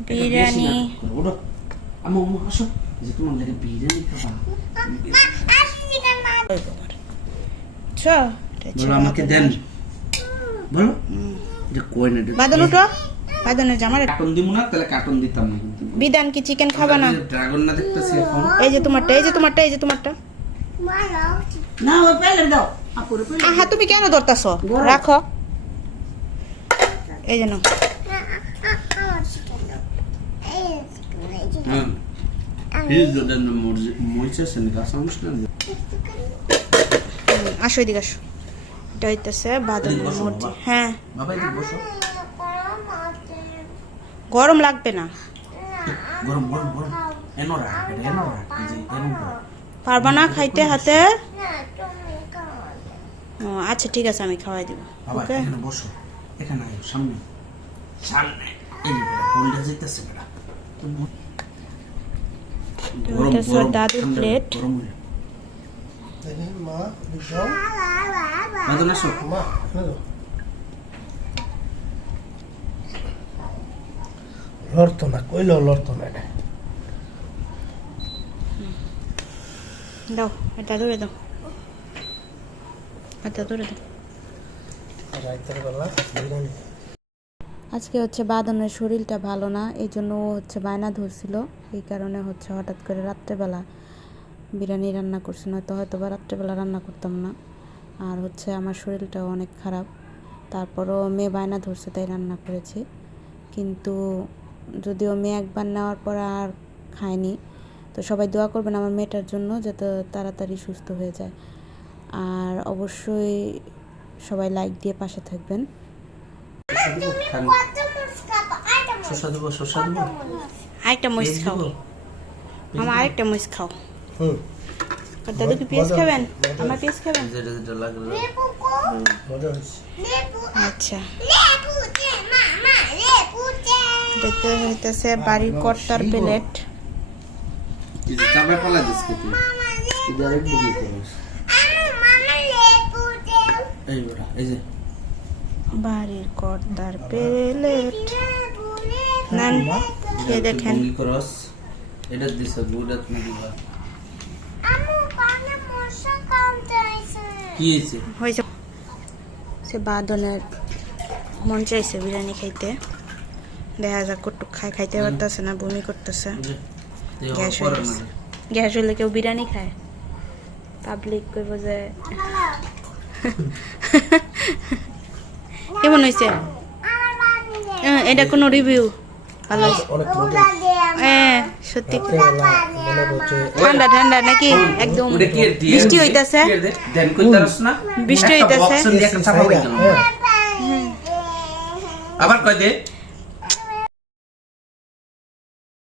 বিরিয়ানি ওঠো আমু আমু আসো যে তোমার লাগে বিরিয়ানি খাবা ছ বলো আমাকে দেন বলো যে কই না এটা- উঠো বাদনের জামার কার্টুন দিব না তাহলে কার্টুন দিতাম না কিন্তু বিধান কি চিকেন খাবা না ড্রাগন না দেখতেছি এখন এই যে তোমারটা এই যে তোমারটা এই যে তোমারটা না ও পেলে দাও আপুরে পেলে আহা তুমি কেন ধরতাছো রাখো এই যে নাও হ্যাঁ Hier ist dann Moises. হুম, আসো এদিকে আসো। এটা হইতেছে বাদাম এদিকে বসো, হ্যাঁ। বাবা এদিকে বসো। গরম লাগবে না। গরম গরম গরম। এনো রাখ এনো রাখ এই যে এনো রাখ। পারবা না খাইতে হাতে? ও, আচ্ছা ঠিক আছে আমি খাওয়াই দিব। ওকে? এখানে বসো। এখানে সামনে। সামনে। এই বেটা হোল্ডার যেতেছে বেটা। দাও লড়তো না কইলেও লড়তো না এটা। দাও এটা ধরে দাও। এটা ধরে দাও। রাইতের বেলা বিরিয়ানি। আজকে হচ্ছে বাদনের শরীরটা ভালো না এই জন্য ও হচ্ছে বায়না ধরছিল। এই কারণে হচ্ছে হঠাৎ করে রাত্রেবেলা বিরিয়ানি রান্না করছি, নয়তো হয়তো বা রাত্রেবেলা রান্না করতাম না। আর হচ্ছে আমার শরীরটাও অনেক খারাপ। তারপরও মেয়ে বায়না ধরছে, তাই রান্না করেছি। কিন্তু যদিও মেয়ে একবার নেওয়ার পর আর খায়নি, তো সবাই দোয়া করবেন আমার মেয়েটার জন্য যাতে তাড়াতাড়ি সুস্থ হয়ে যায়। আর অবশ্যই সবাই লাইক দিয়ে পাশে থাকবেন। শসা দিব শসা দিব? আরেকটা মরিচ খাও? মামা আরেকটা মরিচ খাও। হুম। দাদু কি পেঁয়াজ খাবেন? আমার পেঁয়াজ খাবেন? আচ্ছা। দেখতে হইতেছে বাড়ির কর্তার প্লেট। এই যে। বাড়ির কর্তার প্লেট। নান খেয়ে দেখেন। বুকি এটা দিছ গুড়াত না দিবা। কি হয়েছে? হয়েছে। সে বাদনের মন চাইছে বিরিয়ানি খাইতে। দেখা যাক কটুক খাই খাইতে পারতেছে না বমি করতেছে। গ্যাস হয়ে গ্যাস হলে কেউ বিরিয়ানি খায়? পাবলিক কইব যে কেমন হয়েছে? হ্যাঁ, এটা কোনো রিভিউ ভালো হ্যাঁ সত্যি। মনে ঠান্ডা ঠান্ডা নাকি? একদম বৃষ্টি হইতাছে। দেন কইতারস না? বৃষ্টি হইতাছে। বাইকেন হ্যাঁ। আবার কয় দে?